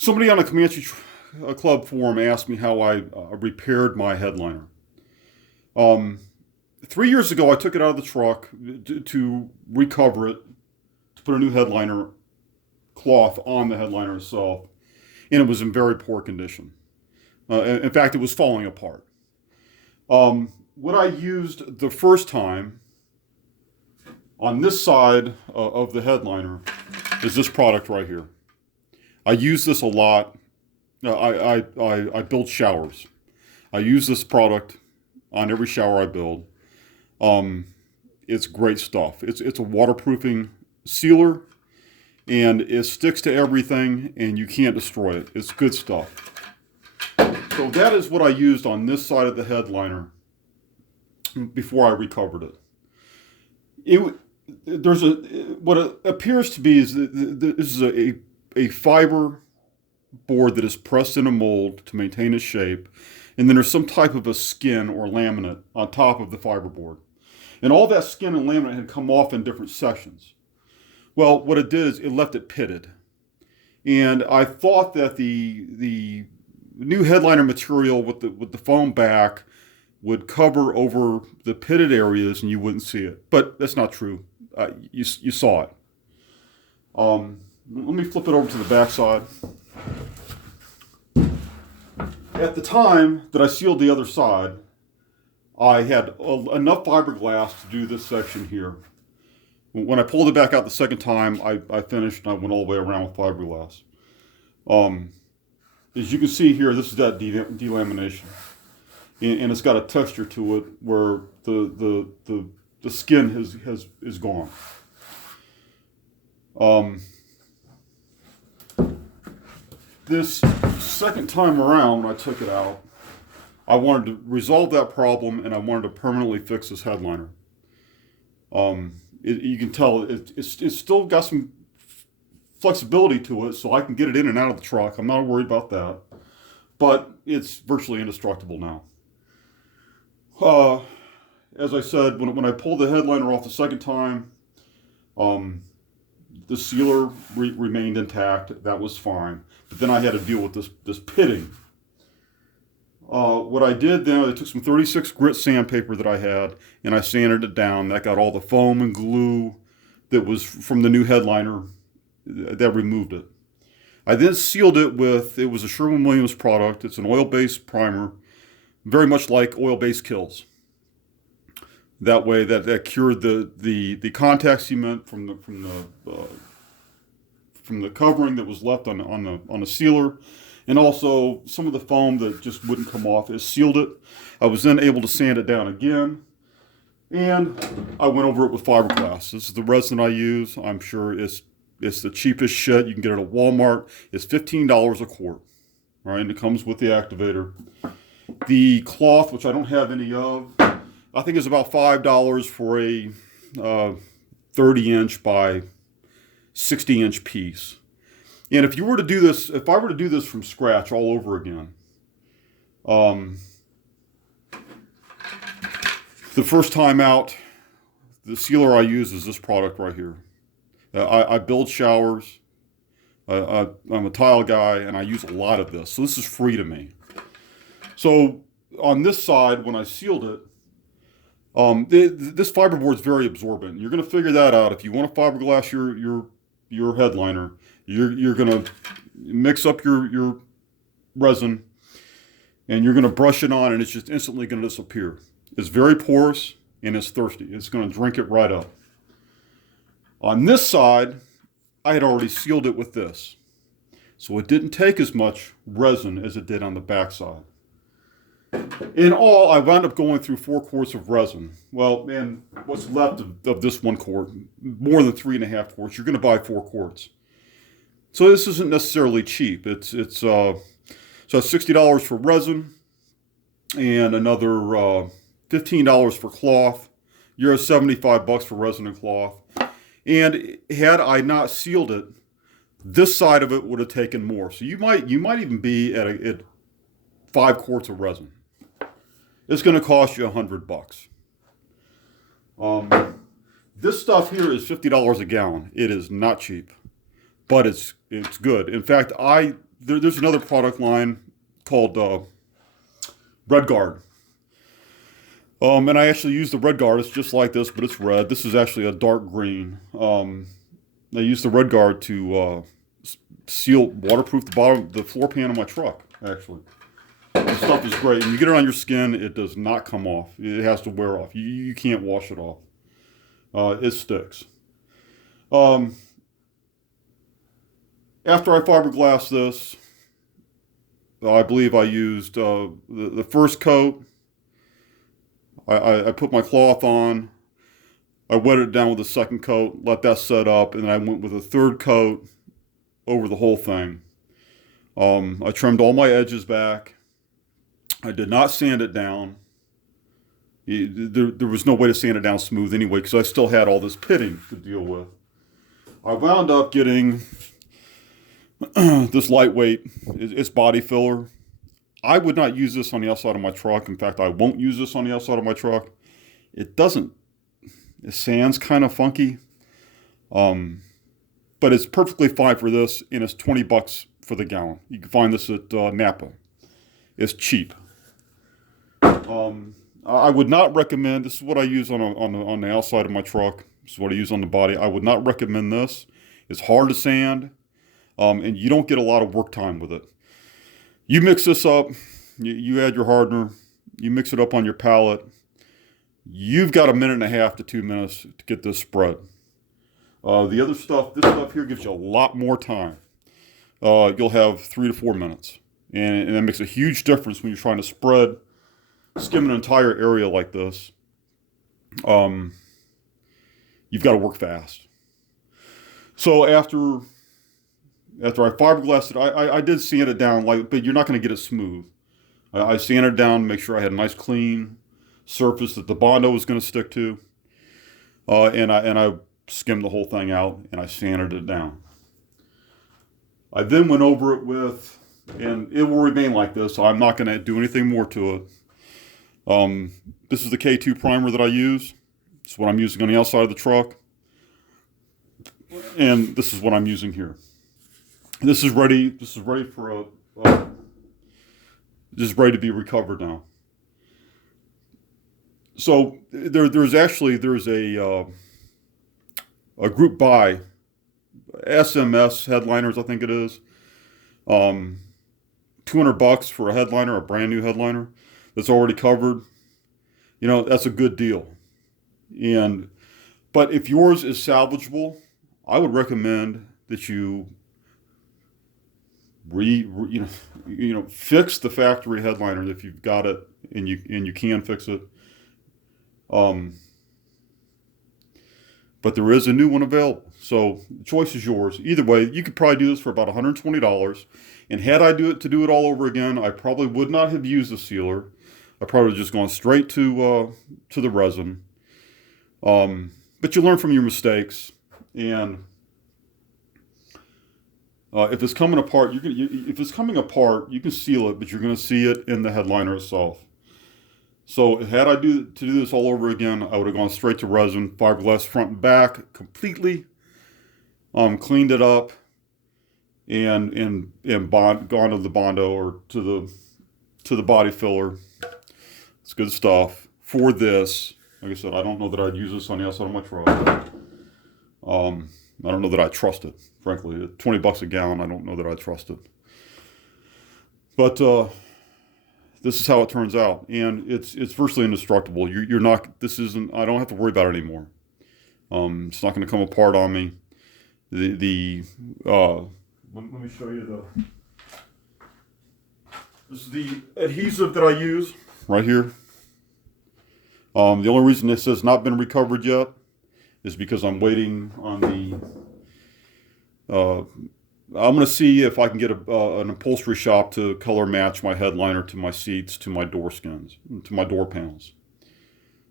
Somebody on the Comanche Club forum asked me how I repaired my headliner. Um, 3 years ago, I took it out of the truck to recover it, to put a new headliner cloth on the headliner itself, and it was in very poor condition. In fact, it was falling apart. What I used the first time on this side of the headliner is this product right here. I use this a lot. I build showers. I use this product on every shower I build. It's great stuff. It's a waterproofing sealer, and it sticks to everything, and you can't destroy it. It's good stuff. So that is what I used on this side of the headliner before I recovered it. What it appears to be is that this is a fiber board that is pressed in a mold to maintain its shape, and then there's some type of a skin or laminate on top of the fiberboard. And all that skin and laminate had come off in different sections. Well, what it did is it left it pitted. And I thought that the new headliner material with the foam back would cover over the pitted areas and you wouldn't see it. But that's not true. You saw it. Let me flip it over to the back side. At the time that I sealed the other side, I had enough fiberglass to do this section here. When I pulled it back out the second time, I finished and I went all the way around with fiberglass. As you can see here, this is that delamination. And it's got a texture to it where the skin is gone. This second time around, when I took it out, I wanted to resolve that problem and I wanted to permanently fix this headliner. You can tell it's still got some flexibility to it, so I can get it in and out of the truck. I'm not worried about that. But it's virtually indestructible now. As I said, when I pulled the headliner off the second time, the sealer remained intact. That was fine. But then I had to deal with this pitting. What I did then, I took some 36 grit sandpaper that I had, and I sanded it down. That got all the foam and glue that was from the new headliner. That removed it. I then sealed it it was a Sherwin-Williams product. It's an oil-based primer, very much like oil-based kills. That way, that cured the contact cement from the covering that was left on the sealer, and also some of the foam that just wouldn't come off. It sealed it. I was then able to sand it down again, and I went over it with fiberglass. This is the resin I use. I'm sure it's the cheapest shit. You can get it at Walmart. It's $15 a quart. All right, and it comes with the activator. The cloth, which I don't have any of, I think is about $5 for a 30-inch by 60-inch piece. And if I were to do this from scratch all over again, the first time out, the sealer I use is this product right here. I build showers. I'm a tile guy, and I use a lot of this. So this is free to me. So on this side, when I sealed it, this fiberboard is very absorbent. You're going to figure that out. If you want to fiberglass your headliner, you're going to mix up your resin, and you're going to brush it on, and it's just instantly going to disappear. It's very porous, and it's thirsty. It's going to drink it right up. On this side, I had already sealed it with this. So it didn't take as much resin as it did on the back side. In all, I wound up going through 4 quarts of resin. Well, and what's left of this 1 quart, more than 3.5 quarts, you're going to buy 4 quarts. So this isn't necessarily cheap. So it's $60 for resin and another $15 for cloth. You're at $75 for resin and cloth. And had I not sealed it, this side of it would have taken more. So you might even be at 5 quarts of resin. It's going to cost you $100. This stuff here is $50 a gallon. It is not cheap, but it's good. In fact, I there's another product line called Red Guard. And I actually use the Red Guard. It's just like this, but it's red. This is actually a dark green. I use the Red Guard to seal, waterproof the floor pan of my truck, actually. The stuff is great. When you get it on your skin, it does not come off. It has to wear off. You can't wash it off. It sticks. After I fiberglass this, I believe I used the first coat. I put my cloth on. I wetted it down with a second coat, let that set up, and then I went with a third coat over the whole thing. I trimmed all my edges back. I did not sand it down. There was no way to sand it down smooth anyway, because I still had all this pitting to deal with. I wound up getting this lightweight, it's body filler. I would not use this on the outside of my truck. In fact, I won't use this on the outside of my truck. It sands kind of funky. But it's perfectly fine for this, and it's $20 for the gallon. You can find this at Napa. It's cheap. I would not recommend, this is what I use on the outside of my truck. This is what I use on the body. I would not recommend this. It's hard to sand, and you don't get a lot of work time with it. You mix this up, you add your hardener, you mix it up on your pallet. You've got 1.5 to 2 minutes to get this spread. The other stuff, this stuff here gives you a lot more time. You'll have 3 to 4 minutes. And that makes a huge difference when you're trying to skim an entire area like this. You've got to work fast. So after I fiberglassed it, I did sand it down, but you're not going to get it smooth. I sanded it down to make sure I had a nice clean surface that the Bondo was going to stick to. And I skimmed the whole thing out, and I sanded it down. I then went over it with, and it will remain like this, so I'm not going to do anything more to it. This is the K2 primer that I use. It's what I'm using on the outside of the truck. And this is what I'm using here. This is ready for this is ready to be recovered now. So there's a group buy, SMS Headliners, I think it is. $200 for a headliner, a brand new headliner that's already covered. You know, that's a good deal. But if yours is salvageable, I would recommend that you fix the factory headliner if you've got it and you can fix it. But there is a new one available, so the choice is yours. Either way, you could probably do this for about $120. And had I do it all over again, I probably would not have used a sealer. I probably would have just gone straight to the resin. But you learn from your mistakes, and if it's coming apart, you can seal it, but you're going to see it in the headliner itself. So had I to do this all over again, I would have gone straight to resin, fiberglass front and back completely, cleaned it up, and gone to the Bondo or to the body filler. It's good stuff. For this, like I said, I don't know that I'd use this on the outside of my truck. I don't know that I trust it, frankly. $20 a gallon, I don't know that I trust it. But this is how it turns out, and it's virtually indestructible. I don't have to worry about it anymore. It's not going to come apart on me. Let me show you this is the adhesive that I use right here. The only reason this has not been recovered yet is because I'm waiting on I'm going to see if I can get an upholstery shop to color match my headliner to my seats, to my door skins, to my door panels.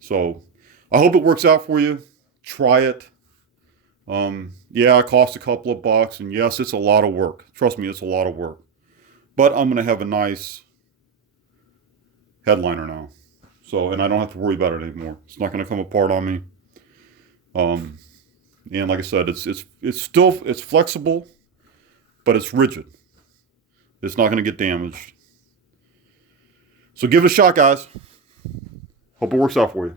So I hope it works out for you. Try it. Yeah, it costs a couple of bucks, and yes, it's a lot of work. Trust me, it's a lot of work. But I'm going to have a nice headliner now. And I don't have to worry about it anymore. It's not going to come apart on me. And like I said, it's flexible, but it's rigid. It's not going to get damaged. So give it a shot, guys. Hope it works out for you.